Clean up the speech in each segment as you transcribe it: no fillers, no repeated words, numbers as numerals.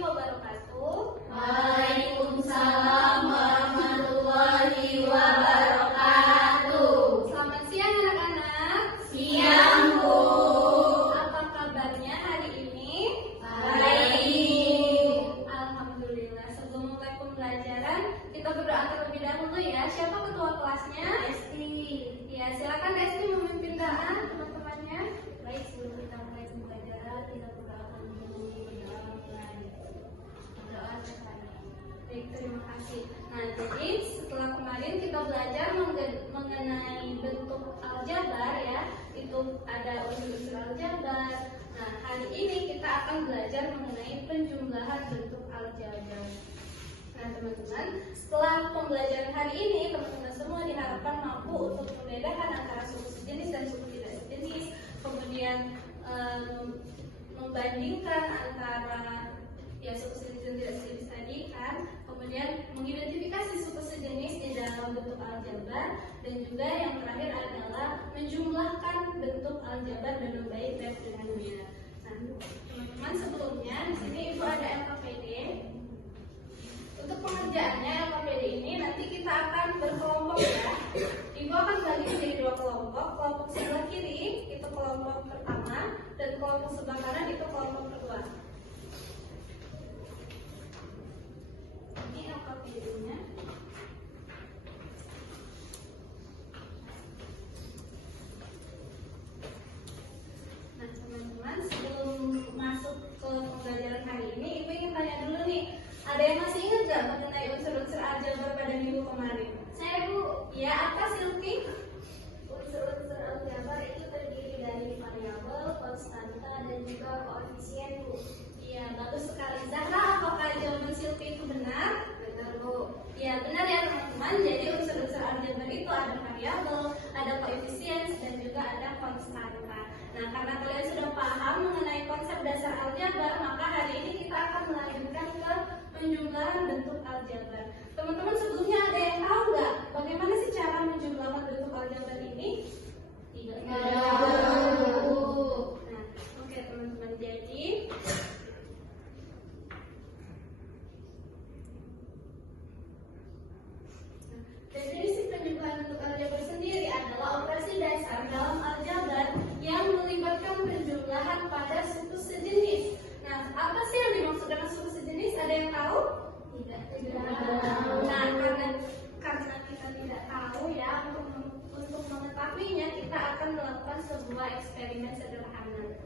wabarakatuh. Waalaikumsalam warahmatullahi wabarakatuh. Selamat siang anak-anak. Siang, Bu. Apa kabarnya hari ini? Baik. Alhamdulillah. Sebelum mulai pembelajaran, kita berdoa terlebih dahulu ya. Siapa ketua kelasnya? Esti. Ya, silakan Esti memimpin doa teman-temannya. Baik, sebelum kita mulai pembelajaran, kita berdoa dulu. Berdoa sekali. Baik, terima kasih. Nah, jadi setelah kemarin kita belajar mengenai bentuk aljabar ya, itu ada unsur-unsur aljabar. Nah, hari ini kita akan belajar mengenai penjumlahan bentuk aljabar. Nah, teman-teman, setelah pembelajaran hari ini, teman-teman semua diharapkan mampu untuk membedakan antara suku sejenis dan suku tidak sejenis, kemudian membandingkan antara ya suku sejenis dan tidak sejenis tadi kan, kemudian mengidentifikasi suku sejenis di dalam bentuk aljabar, dan juga yang terakhir adalah menjumlahkan bentuk aljabar dengan baik dan dengannya. Nah, teman-teman, sebelumnya di sini Ibu ada LKPD. Untuk pengerjaannya LKPD ini nanti kita akan berkelompok ya. Ibu akan bagi menjadi dua kelompok. Kelompok sebelah kiri itu kelompok pertama, dan kelompok sebelah kanan itu kelompok kedua. Ini LKPD-nya. Nah, teman-teman, sebelum masuk ke pembelajaran hari ini, Ibu ingin tanya dulu nih, ada yang masih ingat gak mengenai unsur-unsur aljabar pada minggu kemarin? Saya, Bu. Ya, apa Silvi? Unsur-unsur aljabar itu terdiri dari variabel, konstanta, dan juga koefisien, Bu. Iya, bagus sekali. Zahra, apakah jawaban Silvi itu benar? Benar, Bu. Ya, benar ya teman-teman. Jadi unsur-unsur aljabar itu ada variabel, ada koefisien, dan juga ada konstanta. Nah, karena kalian sudah paham mengenai konsep dasar aljabar, maka hari ini kita akan melanjutkan ke penjumlahan bentuk aljabar. Teman-teman, sebelumnya ada yang tahu nggak bagaimana sih cara menjumlahkan bentuk aljabar ini? Tidak tahu. Nah, oke teman-teman. Jadi definisi penjumlahan bentuk aljabar sendiri adalah operasi dasar dalam aljabar yang melibatkan penjumlahan pada suku sejenis. Nah, apa sih yang dimaksud dengan suku sejenis? Ada yang tahu? Tidak. Nah, karena kita tidak tahu ya, untuk mengetahuinya kita akan melakukan sebuah eksperimen sederhana.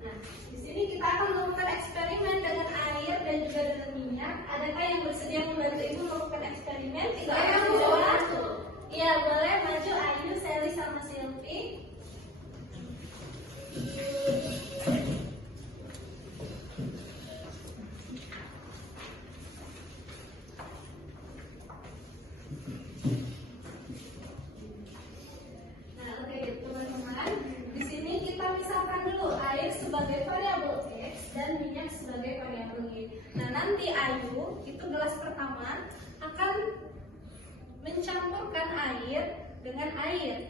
Nah, di sini kita akan melakukan eksperimen dengan air dan juga dengan minyak. Adakah yang bersedia membantu Ibu melakukan eksperimen? Saya mau. Iya, boleh maju Ayu, Sally sama Silvi. Nah, oke teman-teman, di sini kita misalkan dulu air sebagai variabel X dan minyak sebagai variabel Y. Nah, nanti Ayu itu gelas pertama akan mencampurkan air dengan air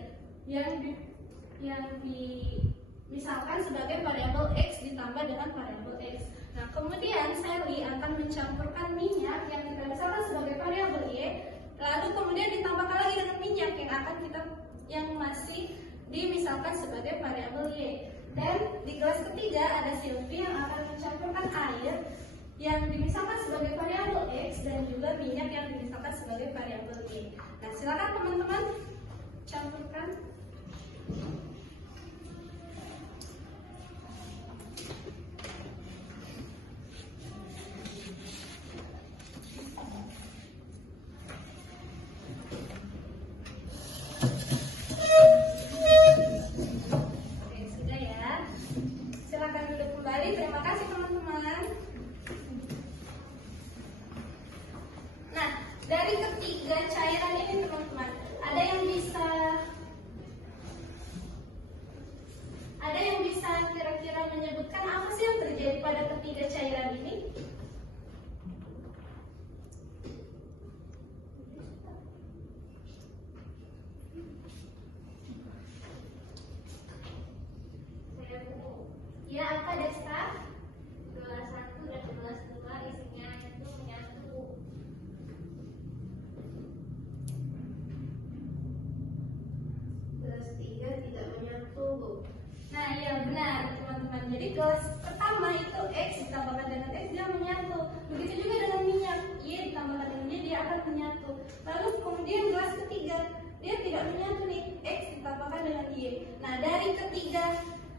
yang misalkan sebagai variabel X ditambah dengan variabel X. Nah, kemudian Sally akan mencampurkan minyak yang kita misalkan sebagai variabel Y, lalu kemudian ditambahkan lagi dengan minyak yang masih dimisalkan sebagai variabel Y. Dan di kelas ketiga ada Silvi yang akan mencampurkan air yang dimisalkan sebagai variabel X dan juga minyak yang dimisalkan sebagai variabel Y. Nah, silakan teman-teman campurkan. Oke, sudah ya. Silakan duduk kembali. Terima kasih teman-teman. Nah, dari ketiga cairan ini teman-teman, ada yang Betul, Bu. Nah, iya benar teman-teman. Jadi kelas pertama itu X ditambahkan dengan X dia menyatu. Begitu juga dengan minyak, Y ditambahkan dengan Y dia akan menyatu. Lalu kemudian kelas ketiga dia tidak menyatu nih, X ditambahkan dengan Y. Nah, dari ketiga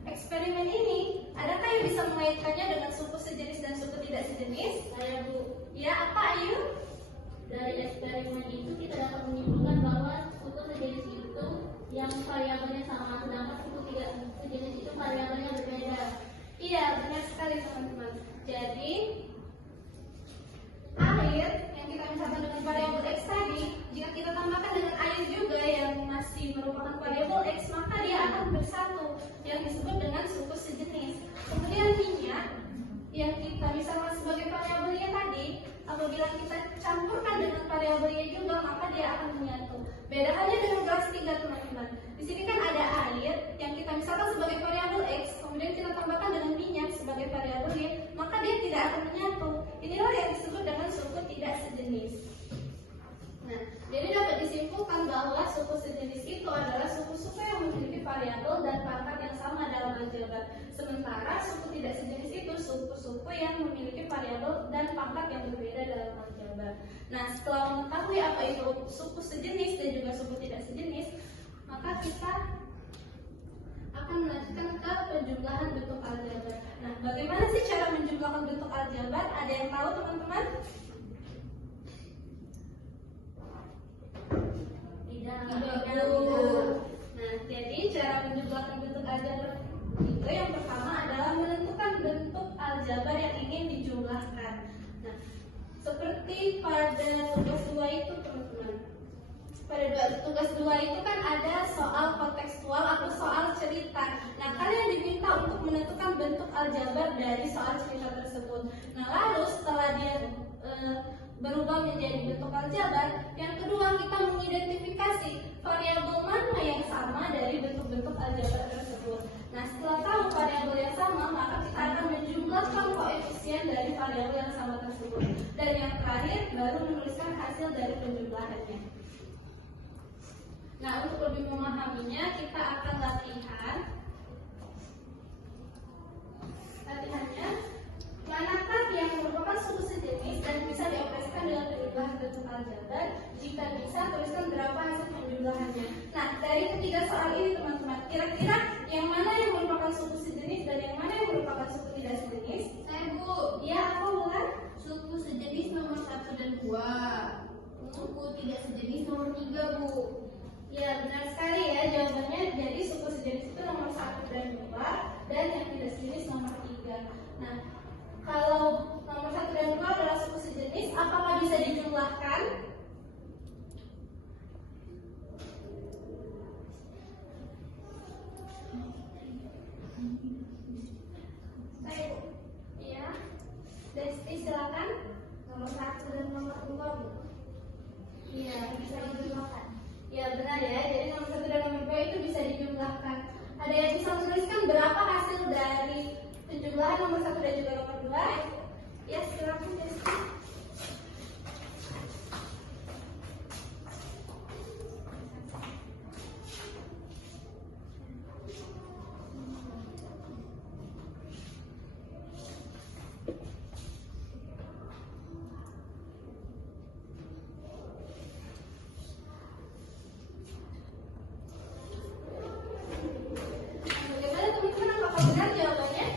eksperimen ini, adakah yang bisa mengaitkannya dengan suku sejenis dan suku tidak sejenis? Saya, Bu. Ya, apa Ayu? Dari eksperimen itu kita dapat menyimpulkan bahwa suku sejenis itu yang variabelnya sama, sedangkan suku tidak sejenis itu variabelnya berbeda. Iya, benar sekali teman-teman. Jadi air yang kita misalkan dengan variabel X tadi, jika kita tambahkan dengan air juga yang masih merupakan variabel X, maka dia akan bersatu yang disebut dengan suku sejenis. Kemudian minyak yang kita misalkan sebagai variabelnya tadi, apabila kita campurkan dengan variabelnya juga, maka dia akan menyatu. Beda halnya dengan kelas 3 teman-teman. Di sini kan ada air yang kita misalkan sebagai variabel X, kemudian kita tambahkan dengan minyak sebagai variabel Y, maka dia tidak akan menyatu. Inilah yang disebut dengan suku tidak sejenis. Nah, jadi dapat disimpulkan bahwa suku sejenis itu adalah suku-suku yang memiliki variabel dan pangkat yang sama dalam aljabar. Sementara suku tidak sejenis itu suku-suku yang memiliki variabel dan pangkat yang berbeda dalam aljabar. Nah, setelah mengetahui apa itu suku sejenis dan juga suku tidak sejenis, maka kita akan melanjutkan ke penjumlahan bentuk aljabar. Nah, bagaimana sih cara menjumlahkan bentuk aljabar? Ada yang tahu teman-teman? Tidak. Nah, jadi cara menjumlahkan bentuk aljabar itu yang pertama adalah menentukan bentuk aljabar yang ingin dijumlahkan. Nah, seperti pada tugas 2 itu teman-teman. Pada tugas 2 itu kan ada soal kontekstual atau soal cerita. Nah, kalian diminta untuk menentukan bentuk aljabar dari soal cerita tersebut. Nah, lalu setelah dia berubah menjadi bentuk aljabar, yang kedua kita mengidentifikasi variabel mana yang sama dari bentuk-bentuk aljabar tersebut. Nah, setelah tahu variabel yang sama, maka kita akan menjumlahkan koefisien dari variabel yang sama tersebut. Dan yang terakhir baru menuliskan hasil dari penjumlahannya. Nah, untuk lebih memahaminya, kita akan latihannya. Manakah yang merupakan suku sejenis dan bisa dioperasikan dengan penjumlahan bentuk aljabar? Jika bisa, tuliskan berapa hasil penjumlahannya. Nah, dari ketiga soal ini teman-teman, kira-kira yang mana yang merupakan suku sejenis dan yang mana yang merupakan suku tidak sejenis? Saya, Bu. Ya, apa bukan? Suku sejenis nomor 1 dan 2. Suku tidak sejenis nomor 3, Bu. Ya, benar sekali ya jawabannya. Jadi suku sejenis itu nomor 1 dan 2, dan yang tidak sejenis nomor 3. Nah, kalau nomor 1 dan 2 adalah suku sejenis, apakah bisa dijumlahkan? Baik, ya. Desti silakan. Nomor 1 dan nomor 2, Bu. Iya, Bisa dijumlahkan. ya benar ya. Jadi nomor 1 dan nomor 2 itu bisa dijumlahkan. Ada yang bisa menuliskan berapa hasil dari penjumlahan nomor 1 dan juga nomor 2? Ya, silakan Desti. Bagaimana teman-teman, apakah benar jawabannya?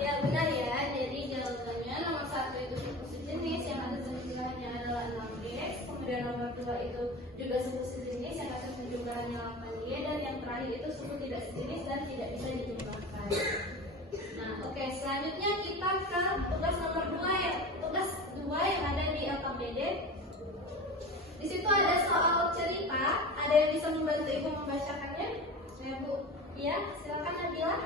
Ya benar ya. Jadi jawabannya nomor 1 itu suku sejenis yang hasil penjumlahannya adalah 6x. Kemudian nomor 2 itu juga suku sejenis yang hasil penjumlahannya 8y. Dan yang terakhir itu suku tidak sejenis dan tidak bisa dijumlahkan. Nah, oke, selanjutnya kita ke tugas nomor 2 ya. Tugas 2 yang ada di LKPD. Di situ ada soal cerita. Ada yang bisa membantu Ibu membacakannya? Ya, Bu. Iya, silakan Nabila.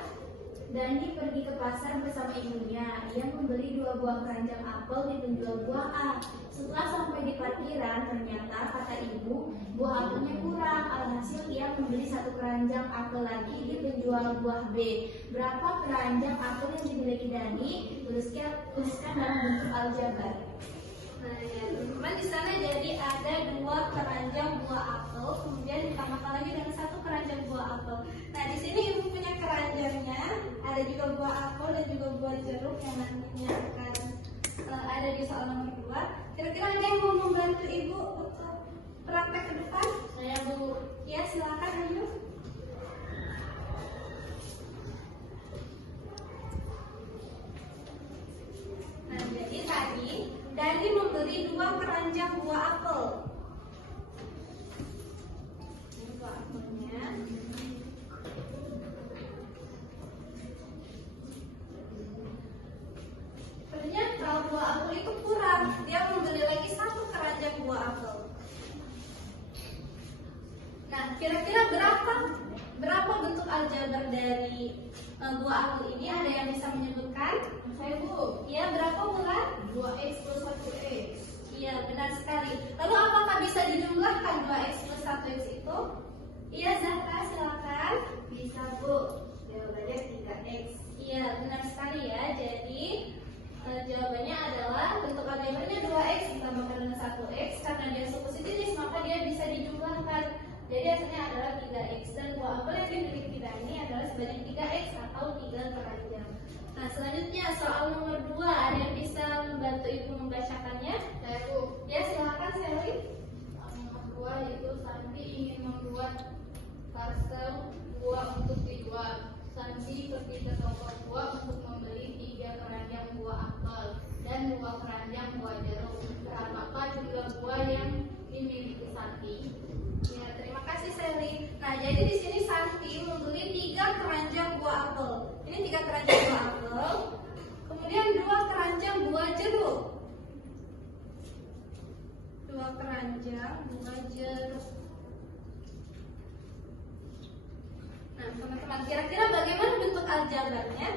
Dani pergi ke pasar bersama ibunya. Ia membeli 2 buah keranjang apel di penjual buah A. Setelah sampai di parkiran, ternyata kata ibu, buah apelnya kurang. Alhasil ia membeli 1 keranjang apel lagi di penjual buah B. Berapa keranjang apel yang dimiliki Dani? Tuliskan dalam bentuk aljabar. Nah, ya, teman-teman di sana jadi ada 2 keranjang buah apel, kemudian ditambahkan lagi dengan 1 keranjang ada juga buah apel dan juga buah jeruk yang nantinya akan ada di soal nomor 2. Kira-kira ada yang mau membantu Ibu untuk praktek ke depan? Saya, Bu. Ya, silakan Ayu. Nah, jadi tadi Dani membeli 2 keranjang buah apel. Ini buah apelnya. Ternyata buah apel itu kurang. Dia membeli lagi 1 keranjang buah apel. Nah, kira-kira berapa bentuk aljabar dari buah apel ini? Ada yang bisa menyebutkan? Saya, Bu. Ya, berapa Wulan? 2x plus 1x. Iya, benar sekali. Lalu apakah bisa dijumlahkan 2x plus 1x itu? Iya, Zahra, silakan. Bisa, Bu. Jawabannya 3x. Iya, benar sekali ya. Jadi jawabannya adalah bentuk aljabarnya 2x ditambahkan dengan 1x. Karena dia suku jenis, maka dia bisa dijumlahkan. Jadi hasilnya adalah 3x. Dan buah apel yang dimiliki kita ini adalah sebanyak 3x atau 3 keranjang. Nah, selanjutnya soal nomor 2. Ada yang bisa membantu Ibu membacakannya? Saya, Bu. Ya, silakan Sally. Nomor 2 yaitu Santi ingin membuat parcel buah untuk dijual. Santi pergi ke toko buah untuk membeli 3 keranjang buah apel dan 2 keranjang buah jeruk. Berapakah jumlah buah yang dimiliki Santi? Ya, terima kasih Sally. Nah, jadi di sini Santi membeli 3 keranjang buah apel. Ini 3 keranjang buah apel. Kemudian 2 keranjang buah jeruk. 2 keranjang buah jeruk. Nah, teman-teman, kira-kira bagaimana bentuk aljabarnya?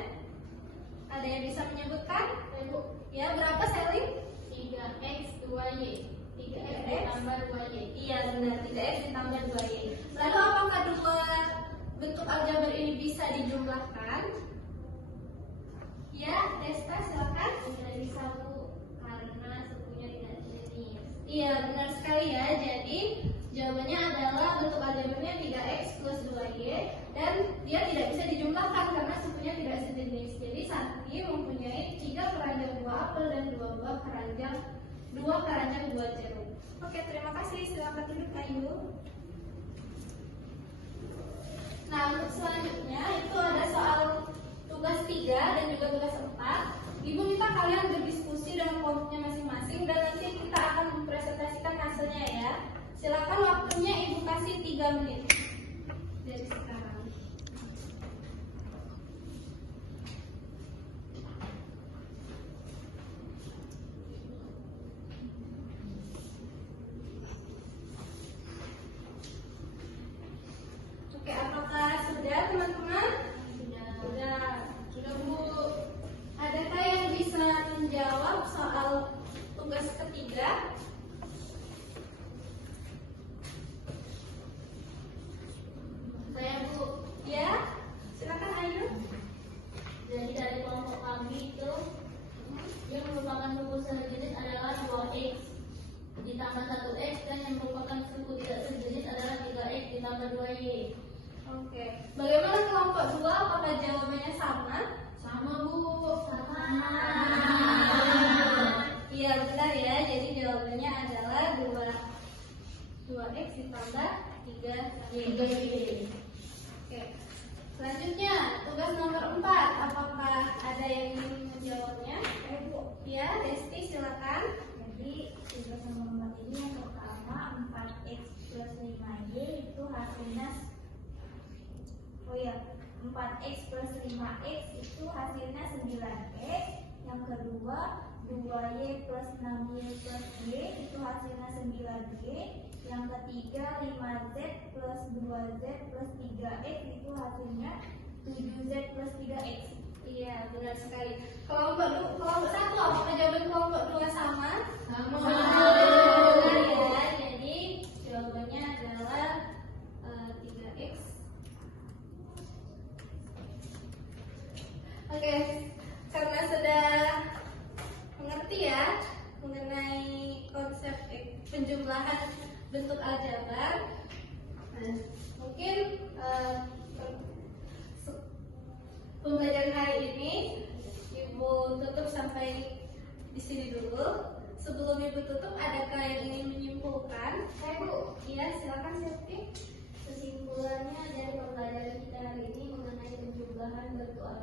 Ada yang bisa menyebutkan? Ibu. Ya, berapa Sally? 3x 2y. 3x ditambah 2y. Iya, benar, 3x ditambah 2y. Lalu apakah 2 bentuk aljabar ini bisa dijumlahkan? Ya, Desta, silakan. Tidak bisa, Bu, karena sukunya tidak jenis. Iya, benar sekali ya. Jadi jawabannya adalah bentuk aljabarnya 3x plus 2y dan dia tidak bisa dijumlahkan karena sukunya tidak sejenis. Jadi Santi mempunyai 3 keranjang buah apel dan 2 keranjang buah jeruk. Oke, terima kasih. Silakan duduk Ayu. Nah, untuk selanjutnya itu ada soal tugas 3 dan juga tugas 4. Ibu minta kalian berdiskusi dengan kelompoknya masing-masing dan nanti kita akan mempresentasikan hasilnya ya. Silakan, waktunya Ibu kasih 3 menit dari sekarang. Oke, apakah sudah teman-teman? Sudah Bu. Adakah yang bisa menjawab soal tugas ketiga? Saya, Bu. Ya, silakan Ayu. Jadi dari kelompok kami itu yang merupakan suku sejenis adalah 2x ditambah 1x dan yang merupakan suku tidak sejenis adalah 3x ditambah 2y. Oke. Bagaimana kelompok 2? Apakah jawabannya sama? Sama, Bu. Sama. Iya, benar ya. Jadi jawabannya adalah 2x ditambah 3y. Oke. Selanjutnya, tugas nomor 4. Apakah ada yang ingin menjawabnya? Bu. Ya, Desti silakan. Jadi tugas nomor 4 ini yang pertama 4x plus 5y itu hasilnya 4x plus 5x itu hasilnya 9x. Yang kedua 2y plus 6y plus y itu hasilnya 9y. Yang ketiga 5z plus 2z plus 3x itu hasilnya 7z plus 3x. Iya, benar sekali. Kelompok 1, apakah jawaban kelompok 2 sama? Sama. Benar ya. Jadi jawabannya adalah 3x. Oke, karena sudah mengerti ya mengenai konsep penjumlahan bentuk aljabar, mungkin pembelajaran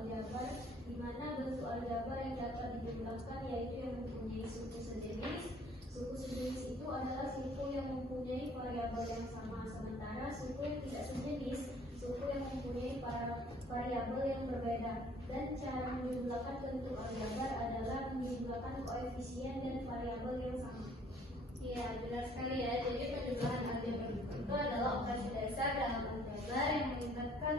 aljabar, di mana bentuk aljabar yang dapat dijumlahkan yaitu yang mempunyai suku sejenis. Suku sejenis itu adalah suku yang mempunyai variabel yang sama, sementara suku yang tidak sejenis, suku yang mempunyai variabel yang berbeda. Dan cara menjumlahkan bentuk aljabar adalah menjumlahkan koefisien dan variabel yang sama. Iya, benar sekali ya. Jadi penjumlahan aljabar itu adalah operasi dasar dalam aljabar yang melibatkan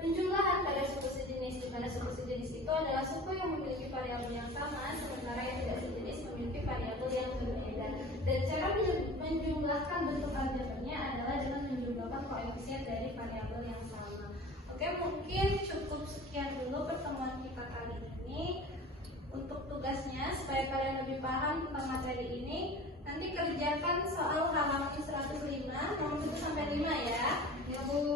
penjumlahan pada suku sejenis, di mana suku sejenis itu adalah suku yang memiliki variabel yang sama, sementara yang tidak sejenis memiliki variabel yang berbeda. Dan cara menjumlahkan bentuk aljabarnya adalah dengan menjumlahkan koefisien dari variabel yang sama. Oke, mungkin cukup sekian dulu pertemuan kita kali ini. Untuk tugasnya, supaya kalian lebih paham tentang materi ini, nanti kerjakan soal halaman 105, nomor 1 sampai 5 ya. Ya Bu.